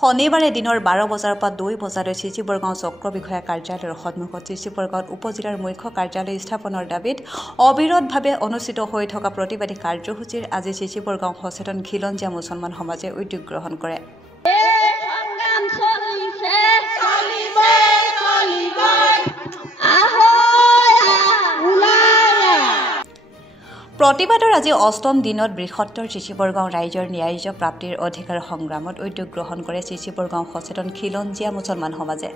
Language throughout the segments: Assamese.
শনিবাৰে দিনৰ 12 বজাৰ পৰা 2 বজালৈ চিচিবৰগাঁও চক্ৰ বিষয়া কাৰ্যালয়ৰ সন্মুখত চিচিবৰগাঁৱত উপজিলাৰ মুখ্য কাৰ্যালয় স্থাপনৰ দাবীত অবিৰতভাৱে অনুষ্ঠিত হৈ থকা প্ৰতিবাদী কাৰ্যসূচীৰ আজি চিচিবৰগাঁও সচেতন খিলঞ্জীয়া মুছলমান সমাজে উদ্যোগ গ্ৰহণ কৰে। প্ৰতিবাদৰ আজি অষ্টম দিনত বৃহত্তৰ চিচিবৰগাঁও ৰাইজৰ ন্যায্য প্ৰাপ্তিৰ অধিকাৰ সংগ্ৰামত উদ্যোগ গ্ৰহণ কৰে চিচিবৰগাঁও সচেতন খিলঞ্জীয়া মুছলমান সমাজে।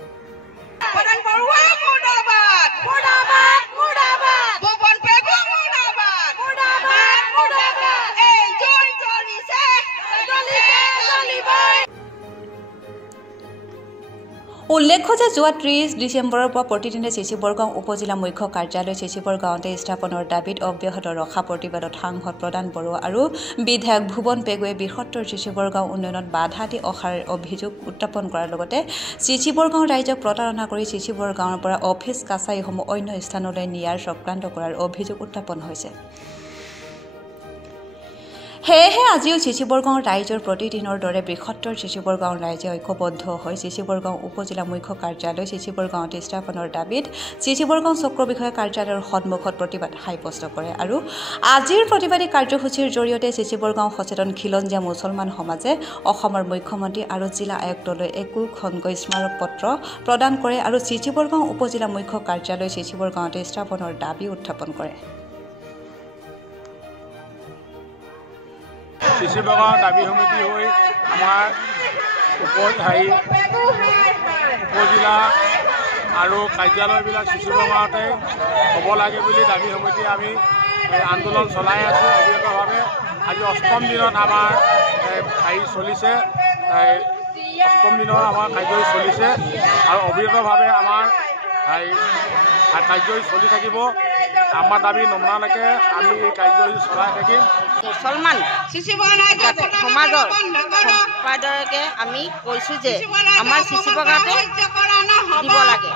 উল্লেখ্য যে যোৱা 30 ডিচেম্বৰৰ পৰা প্ৰতিদিনে চিচিবৰগাঁও উপজিলা মুখ্য কাৰ্যালয় চিচিবৰগাঁৱতে স্থাপনৰ দাবীত অব্যাহত ৰখা প্ৰতিবাদত সাংসদ প্ৰদান বৰুৱা আৰু বিধায়ক ভুৱন পেগুৱে বৃহত্তৰ চিচিবৰগাঁও উন্নয়নত বাধা দি অহাৰ অভিযোগ উত্থাপন কৰাৰ লগতে চিচিবৰগাঁও ৰাইজক প্ৰতাৰণা কৰি চিচিবৰগাঁৱৰ পৰা অফিচ কাছাৰীসমূহ অন্য স্থানলৈ নিয়াৰ চক্ৰান্ত কৰাৰ অভিযোগ উত্থাপন হৈছে। সেয়েহে আজিও চিচিবৰগাঁৱৰ ৰাইজৰ প্ৰতিদিনৰ দৰে বৃহত্তৰ চিচিবৰগাঁৱৰ ৰাইজে ঐক্যবদ্ধ হৈ চিচিবৰগাঁও উপজিলা মুখ্য কাৰ্যালয় চিচিবৰগাঁৱত স্থাপনৰ দাবীত চিচিবৰগাঁও চক্ৰ বিষয়া কাৰ্যালয়ৰ সন্মুখত প্ৰতিবাদ সাব্যস্ত কৰে আৰু আজিৰ প্ৰতিবাদী কাৰ্যসূচীৰ জৰিয়তে চিচিবৰগাঁও সচেতন খিলঞ্জীয়া মুছলমান সমাজে অসমৰ মুখ্যমন্ত্ৰী আৰু জিলা আয়ুক্তলৈ একোখনকৈ স্মাৰক পত্ৰ প্ৰদান কৰে আৰু চিচিবৰগাঁও উপজিলা মুখ্য কাৰ্যালয় চিচিবৰগাঁৱতে স্থাপনৰ দাবী উত্থাপন কৰে। চিচিবৰগাঁও দাবী সমিতি হৈ আমাৰ উপজিলা আৰু কাৰ্যালয়বিলাক চিচিবৰগাঁৱতে হ'ব লাগে বুলি দাবী সমিতি আমি আন্দোলন চলাই আছোঁ অবিৰতভাৱে। আজি অষ্টম দিনত আমাৰ চলিছে, অষ্টম দিনত আমাৰ কাৰ্যসূচী চলিছে আৰু অবিৰতভাৱে আমাৰ কাৰ্যসূচী চলি থাকিব। আমাৰ দাবী নমনালৈকে আমি এই কাৰ্যসূচী চলাই থাকিম। মুছলমান সমাজৰ সম্পাদকে আমি কৈছোঁ যে আমাৰ চিচিবৰগাঁৱতে দিব লাগে।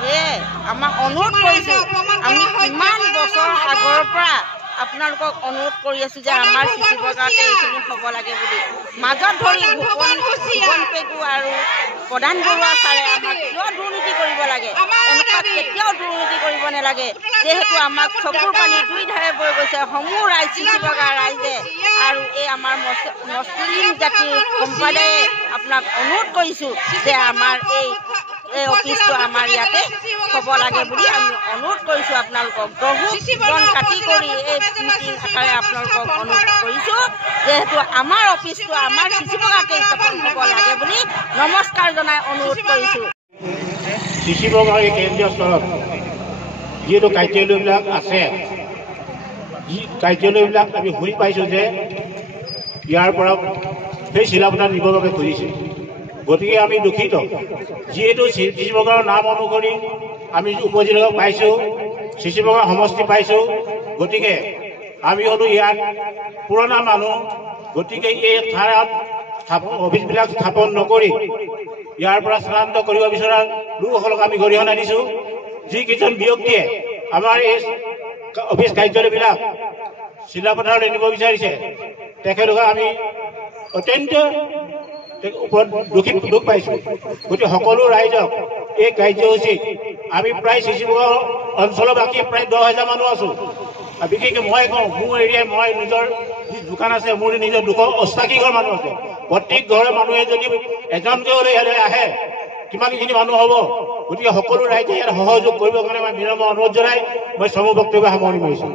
সেয়ে আমাক অনুৰোধ কৰিছোঁ, আমি কিমান বছৰ আগৰ পৰা আপোনালোকক অনুৰোধ কৰি আছোঁ যে আমাৰ চিচিবৰগাঁৱতে এইখিনি হ'ব লাগে বুলি। মাজত ধৰি ভুৱন পেগু আৰু প্ৰধান বৰুৱা ছাৰে আমাক কিয় দুৰ্নীতি কৰিব লাগে? এনেকুৱা কেতিয়াও দুৰ্নীতি কৰিব নালাগে। যিহেতু আমাক চকুৰ পানী দুই ধাৰে বৈ গৈছে সমূহ ৰাইজ চিচিবৰগাঁও ৰাইজে আৰু এই আমাৰ মুছলিম জাতিৰ সম্প্ৰদায়ে আপোনাক অনুৰোধ কৰিছোঁ যে আমাৰ এই অফিচটো আমাৰ ইয়াতে হ'ব লাগে বুলি আমি অনুৰোধ কৰিছোঁ। আপোনালোকক বহু বন কাটি কৰি এই মিটিং আকাৰে আপোনালোকক অনুৰোধ কৰিছোঁ যিহেতু আমাৰ অফিচটো আমাৰ চিচিবৰগাঁৱতে স্থাপন হ'ব লাগে বুলি নমস্কাৰ জনাই অনুৰোধ কৰিছোঁ। চিচিবৰগাঁও এই কেন্দ্ৰীয় স্তৰত যিহেতু কাৰ্যালয়বিলাক আছে, কাৰ্যালয়বিলাক আমি শুনি পাইছোঁ যে ইয়াৰ পৰা সেই চিলাপথাৰ নিবৰ বাবে খুজিছে। গতিকে আমি দুখিত, যিহেতু চিচিবৰগাঁৱৰ নাম অনুসৰি আমি উপজিলা পাইছোঁ, চিচিবৰগাঁও সমষ্টি পাইছোঁ। গতিকে আমি হয়তো ইয়াত পুৰণা মানুহ, গতিকে এই ঠাইত অফিচবিলাক স্থাপন নকৰি ইয়াৰ পৰা স্থানান্তৰ কৰিব বিচৰা লোকসকলক আমি গৰিহণা দিছোঁ। যিকেইজন ব্যক্তিয়ে আমাৰ এই অফিচ কাৰ্যালয়বিলাক চিলাপথাৰলৈ নিব বিচাৰিছে তেখেতলোকক আমি অত্যন্ত ওপৰত দুখ পাইছোঁ। গতিকে সকলো ৰাইজক এই কাৰ্যসূচীত আমি প্ৰায় চিচিবৰগাঁও অঞ্চলৰ বাকী প্ৰায় 10,000 মানুহ আছোঁ। বিশেষকৈ মই কওঁ, মোৰ এৰিয়াই মই নিজৰ যি দোকান আছে, মোৰ নিজৰ 280 ঘৰ মানুহ আছে। প্ৰত্যেক ঘৰৰ মানুহে যদি এজনকৈ হ'লে ইয়ালৈ আহে কিমানখিনি মানুহ হ'ব? গতিকে সকলো ৰাইজে ইয়াত সহযোগ কৰিবৰ কাৰণে মই বিনম্ৰ অনুৰোধ জনাই মই চমু বক্তব্য সামৰণি মাৰিছোঁ।